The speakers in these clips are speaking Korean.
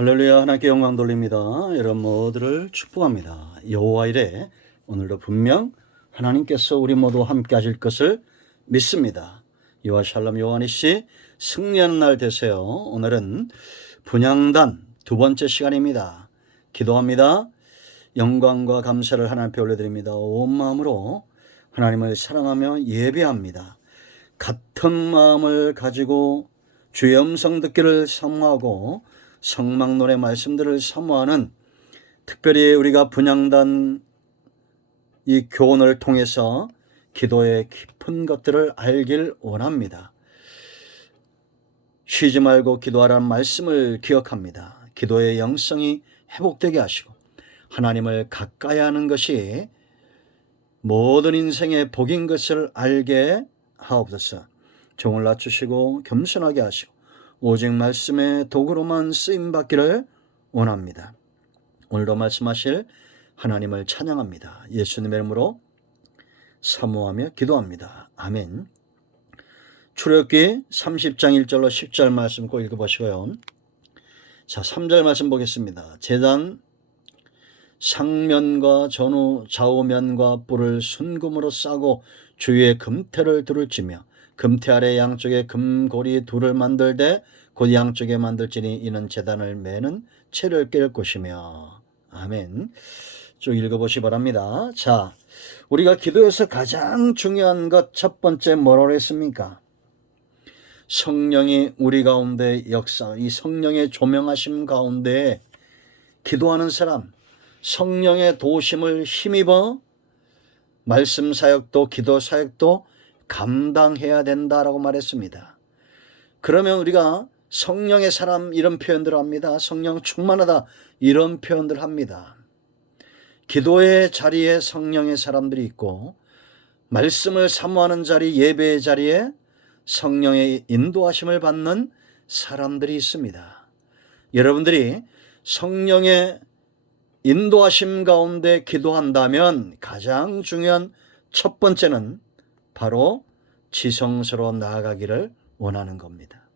할렐루야. 하나님께 영광 돌립니다. 여러분 모두를 축복합니다. 여호와 이래 오늘도 분명 하나님께서 우리 모두 함께 하실 것을 믿습니다. 여호와 샬롬 요한이씨 승리하는 날 되세요. 오늘은 분향단 두 번째 시간입니다. 기도합니다. 영광과 감사를 하나님 앞에 올려드립니다. 온 마음으로 하나님을 사랑하며 예배합니다. 같은 마음을 가지고 주의 음성 듣기를 사모하고 성막론의 말씀들을 사모하는, 특별히 우리가 분향단 이 교훈을 통해서 기도의 깊은 것들을 알길 원합니다. 쉬지 말고 기도하라는 말씀을 기억합니다. 기도의 영성이 회복되게 하시고 하나님을 가까이 하는 것이 모든 인생의 복인 것을 알게 하옵소서. 종을 낮추시고 겸손하게 하시고 오직 말씀의 도구로만 쓰임받기를 원합니다. 오늘도 말씀하실 하나님을 찬양합니다. 예수님의 이름으로 사모하며 기도합니다. 아멘. 출애굽기 30장 1절로 10절 말씀 꼭 읽어보시고요. 자, 3절 말씀 보겠습니다. 제단 상면과 전후 좌우면과 뿔을 순금으로 싸고 주위에 금태를 둘을 치며 금태 아래 양쪽에 금고리 둘을 만들되 곧 양쪽에 만들지니 이는 제단을 매는 채를 깰 것이며. 아멘. 쭉 읽어보시 바랍니다. 자, 우리가 기도에서 가장 중요한 것 첫 번째 뭐라고 했습니까? 성령이 우리 가운데 역사, 이 성령의 조명하심 가운데 기도하는 사람, 성령의 도우심을 힘입어 말씀 사역도 기도 사역도 감당해야 된다라고 말했습니다. 그러면 우리가 성령의 사람 이런 표현들을 합니다. 성령 충만하다 이런 표현들 합니다. 기도의 자리에 성령의 사람들이 있고 말씀을 사모하는 자리, 예배의 자리에 성령의 인도하심을 받는 사람들이 있습니다. 여러분들이 성령의 인도하심 가운데 기도한다면 가장 중요한 첫 번째는 바로 지성소로 나아가기를 원하는 겁니다.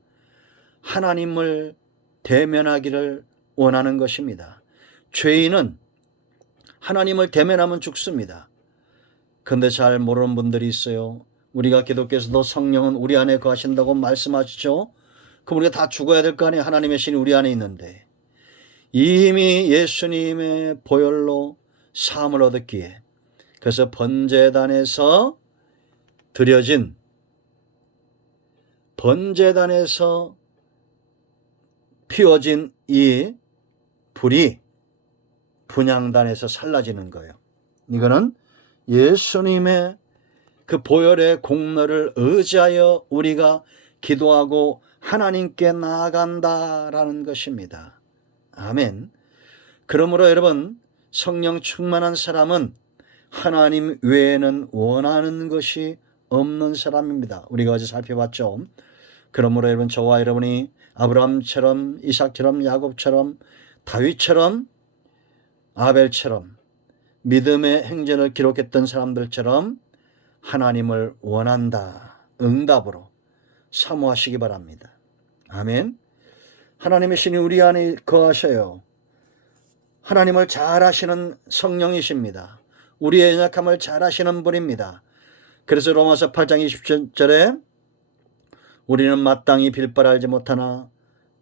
하나님을 대면하기를 원하는 것입니다. 죄인은 하나님을 대면하면 죽습니다. 그런데 잘 모르는 분들이 있어요. 우리가 기독교에서도 성령은 우리 안에 거하신다고 말씀하시죠. 그럼 우리가 다 죽어야 될 거 아니에요. 하나님의 신이 우리 안에 있는데. 이미 예수님의 보혈로 사함을 얻었기에, 그래서 번제단에서 드려진, 번제단에서 피워진 이 불이 분향단에서 살라지는 거예요. 이거는 예수님의 그 보혈의 공로를 의지하여 우리가 기도하고 하나님께 나아간다라는 것입니다. 아멘. 그러므로 여러분, 성령 충만한 사람은 하나님 외에는 원하는 것이 없는 사람입니다. 우리가 어제 살펴봤죠. 그러므로 여러분, 저와 여러분이 아브라함처럼, 이삭처럼, 야곱처럼, 다윗처럼, 아벨처럼 믿음의 행전을 기록했던 사람들처럼 하나님을 원한다, 응답으로 사모하시기 바랍니다. 아멘. 하나님의 신이 우리 안에 거하셔요. 하나님을 잘 아시는 성령이십니다. 우리의 연약함을 잘 아시는 분입니다. 그래서 로마서 8장 27절에 우리는 마땅히 빌바를 알지 못하나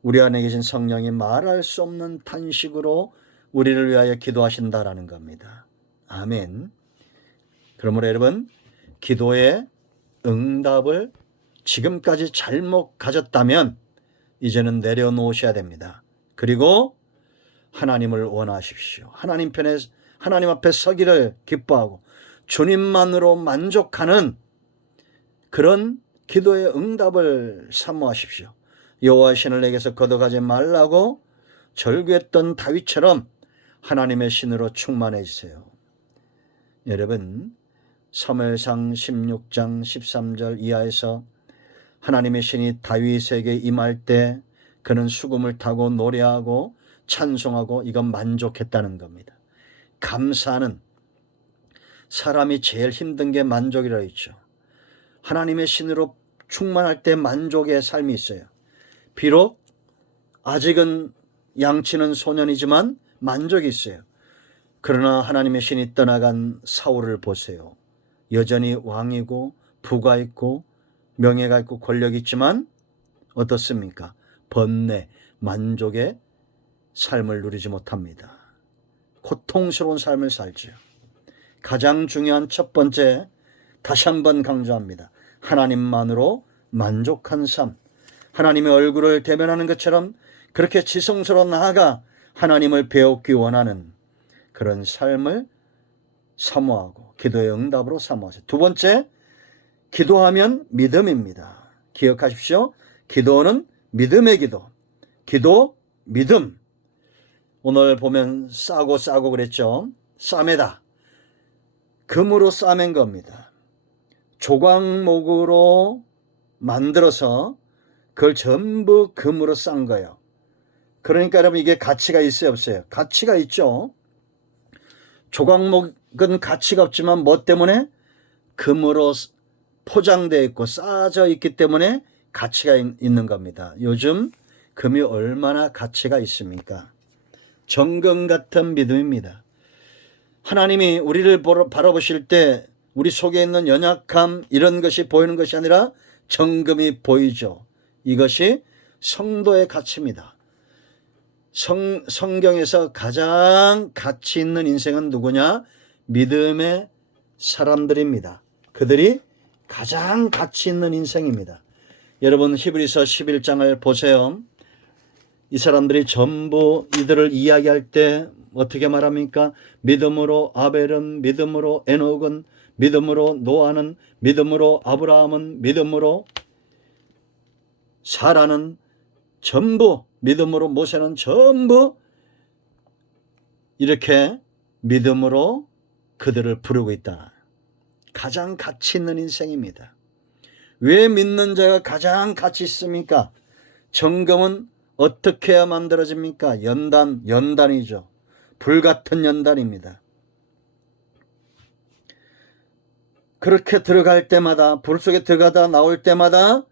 우리 안에 계신 성령이 말할 수 없는 탄식으로 우리를 위하여 기도하신다라는 겁니다. 아멘. 그러므로 여러분, 기도의 응답을 지금까지 잘못 가졌다면 이제는 내려놓으셔야 됩니다. 그리고 하나님을 원하십시오. 하나님 앞에 서기를 기뻐하고 주님만으로 만족하는 그런 기도의 응답을 사모하십시오. 여호와의 신을 내게서 걷어가지 말라고 절규했던 다윗처럼 하나님의 신으로 충만해지세요. 여러분, 사무엘상 16장 13절 이하에서 하나님의 신이 다윗에게 임할 때 그는 수금을 타고 노래하고 찬송하고 이건 만족했다는 겁니다. 감사하는, 사람이 제일 힘든 게 만족이라 했죠. 하나님의 신으로 충만할 때 만족의 삶이 있어요. 비록 아직은 양치는 소년이지만 만족이 있어요. 그러나 하나님의 신이 떠나간 사울을 보세요. 여전히 왕이고 부가 있고 명예가 있고 권력이 있지만 어떻습니까? 번뇌, 만족의 삶을 누리지 못합니다. 고통스러운 삶을 살죠. 가장 중요한 첫 번째, 다시 한번 강조합니다. 하나님만으로 만족한 삶. 하나님의 얼굴을 대면하는 것처럼 그렇게 지성스러워 나아가 하나님을 배우기 원하는 그런 삶을 사모하고 기도의 응답으로 사모하세요. 두 번째, 기도하면 믿음입니다. 기억하십시오. 기도는 믿음의 기도. 기도, 믿음. 오늘 보면 싸고 그랬죠. 싸매다. 금으로 싸맨 겁니다. 조각목으로 만들어서 그걸 전부 금으로 싼 거예요. 그러니까 여러분 이게 가치가 있어요, 없어요? 가치가 있죠. 조각목은 가치가 없지만 뭐 때문에? 금으로 포장되어 있고 쌓아져 있기 때문에 가치가 있는 겁니다. 요즘 금이 얼마나 가치가 있습니까? 정금 같은 믿음입니다. 하나님이 우리를 바라보실 때 우리 속에 있는 연약함 이런 것이 보이는 것이 아니라 정금이 보이죠. 이것이 성도의 가치입니다. 성경에서 가장 가치 있는 인생은 누구냐? 믿음의 사람들입니다. 그들이 가장 가치 있는 인생입니다. 여러분 히브리서 11장을 보세요. 이 사람들이 전부 이들을 이야기할 때 어떻게 말합니까? 믿음으로 아벨은, 믿음으로 에녹은, 믿음으로 노아는, 믿음으로 아브라함은, 믿음으로 사라는, 전부 믿음으로 모세는 전부 이렇게 믿음으로 그들을 부르고 있다. 가장 가치 있는 인생입니다. 왜 믿는 자가 가장 가치 있습니까? 정금은 어떻게 해야 만들어집니까? 연단이죠. 불같은 연단입니다. 그렇게 들어갈 때마다, 불 속에 들어가다 나올 때마다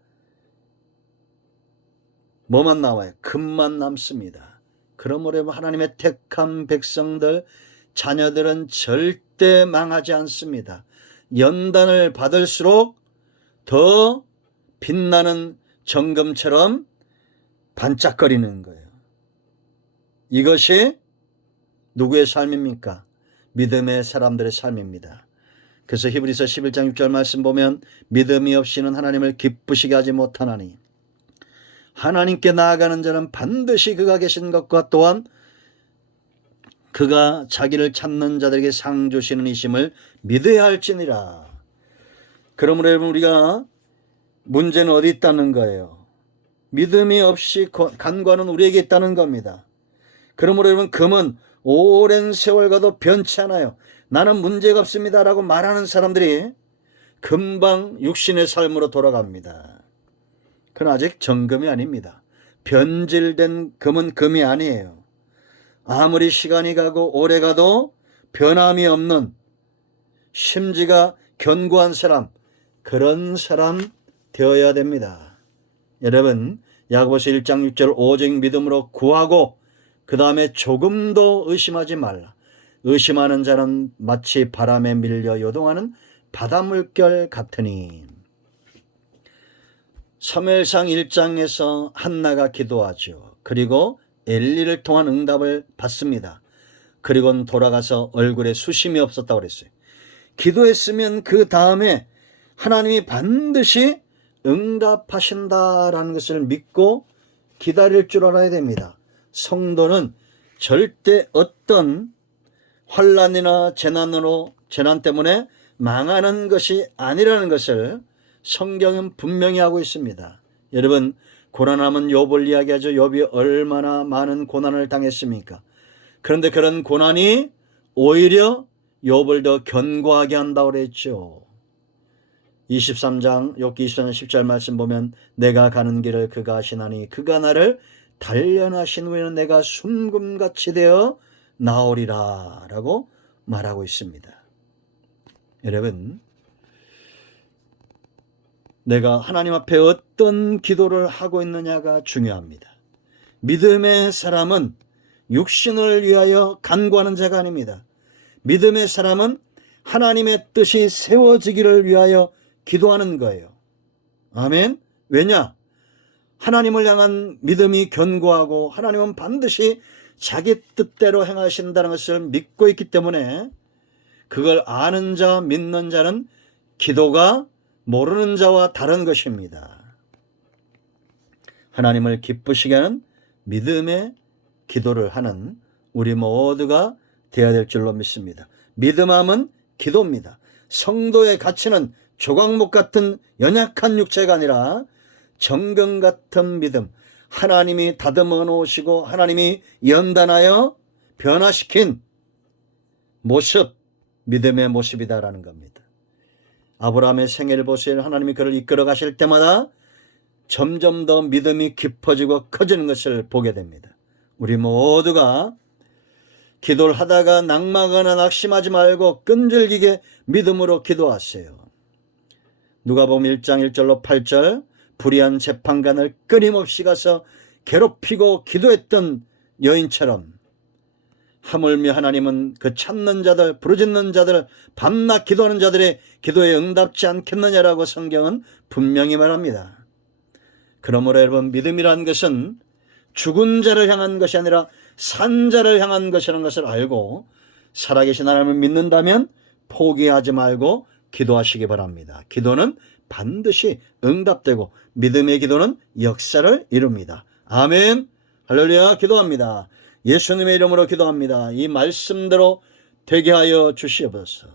뭐만 나와요? 금만 남습니다. 그러므로 하나님의 택한 백성들, 자녀들은 절대 망하지 않습니다. 연단을 받을수록 더 빛나는 정금처럼 반짝거리는 거예요. 이것이 누구의 삶입니까? 믿음의 사람들의 삶입니다. 그래서 히브리서 11장 6절 말씀 보면 믿음이 없이는 하나님을 기쁘시게 하지 못하나니 하나님께 나아가는 자는 반드시 그가 계신 것과 또한 그가 자기를 찾는 자들에게 상 주시는 이심을 믿어야 할지니라. 그러므로 여러분 우리가 문제는 어디 있다는 거예요? 믿음이 없이 간과는 우리에게 있다는 겁니다. 그러므로 여러분 금은 오랜 세월 가도 변치 않아요. 나는 문제가 없습니다 라고 말하는 사람들이 금방 육신의 삶으로 돌아갑니다. 그건 아직 정금이 아닙니다. 변질된 금은 금이 아니에요. 아무리 시간이 가고 오래 가도 변함이 없는 심지가 견고한 사람, 그런 사람 되어야 됩니다. 여러분 야고보서 1장 6절 오직 믿음으로 구하고 그 다음에 조금도 의심하지 말라. 의심하는 자는 마치 바람에 밀려 요동하는 바닷물결 같으니. 사무엘상 1장에서 한나가 기도하죠. 그리고 엘리를 통한 응답을 받습니다. 그리고는 돌아가서 얼굴에 수심이 없었다고 그랬어요. 기도했으면 그 다음에 하나님이 반드시 응답하신다라는 것을 믿고 기다릴 줄 알아야 됩니다. 성도는 절대 어떤 환난이나 재난 때문에 망하는 것이 아니라는 것을 성경은 분명히 하고 있습니다. 여러분 고난하면 욥을 이야기하죠. 욥이 얼마나 많은 고난을 당했습니까? 그런데 그런 고난이 오히려 욥을 더 견고하게 한다고 그랬죠. 23장 욥기 23장 10절 말씀 보면 내가 가는 길을 그가 아시나니 그가 나를 단련하신 후에는 내가 순금같이 되어 나오리라 라고 말하고 있습니다. 여러분 내가 하나님 앞에 어떤 기도를 하고 있느냐가 중요합니다. 믿음의 사람은 육신을 위하여 간구하는 자가 아닙니다. 믿음의 사람은 하나님의 뜻이 세워지기를 위하여 기도하는 거예요. 아멘. 왜냐? 하나님을 향한 믿음이 견고하고 하나님은 반드시 자기 뜻대로 행하신다는 것을 믿고 있기 때문에 그걸 아는 자, 믿는 자는 기도가 모르는 자와 다른 것입니다. 하나님을 기쁘시게 하는 믿음의 기도를 하는 우리 모두가 되어야 될 줄로 믿습니다. 믿음함은 기도입니다. 성도의 가치는 조각목 같은 연약한 육체가 아니라 정금 같은 믿음, 하나님이 다듬어 놓으시고 하나님이 연단하여 변화시킨 모습, 믿음의 모습이다라는 겁니다. 아브라함의 생애를 보세요. 하나님이 그를 이끌어 가실 때마다 점점 더 믿음이 깊어지고 커지는 것을 보게 됩니다. 우리 모두가 기도를 하다가 낙망하거나 낙심하지 말고 끈질기게 믿음으로 기도하세요. 누가복음 1장 1절로 8절, 불의한 재판관을 끊임없이 가서 괴롭히고 기도했던 여인처럼 하물며 하나님은 그 찾는 자들, 부르짖는 자들, 밤낮 기도하는 자들의 기도에 응답지 않겠느냐라고 성경은 분명히 말합니다. 그러므로 여러분, 믿음이라는 것은 죽은 자를 향한 것이 아니라 산 자를 향한 것이라는 것을 알고 살아계신 하나님을 믿는다면 포기하지 말고 기도하시기 바랍니다. 기도는 반드시 응답되고 믿음의 기도는 역사를 이룹니다. 아멘. 할렐루야. 기도합니다. 예수님의 이름으로 기도합니다. 이 말씀대로 되게 하여 주시옵소서.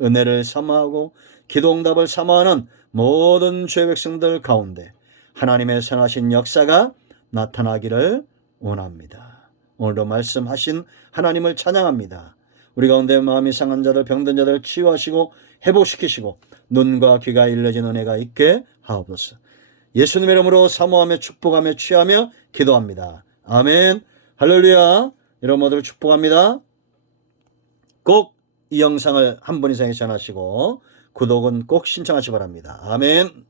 은혜를 사모하고 기도 응답을 사모하는 모든 주의 백성들 가운데 하나님의 선하신 역사가 나타나기를 원합니다. 오늘도 말씀하신 하나님을 찬양합니다. 우리 가운데 마음이 상한 자들, 병든 자들 치유하시고 회복시키시고 눈과 귀가 일러진 은혜가 있게 하옵소서. 예수님의 이름으로 사모하며 축복하며 취하며 기도합니다. 아멘. 할렐루야. 여러분 모두를 축복합니다. 꼭 이 영상을 한 분 이상이 전하시고 구독은 꼭 신청하시기 바랍니다. 아멘.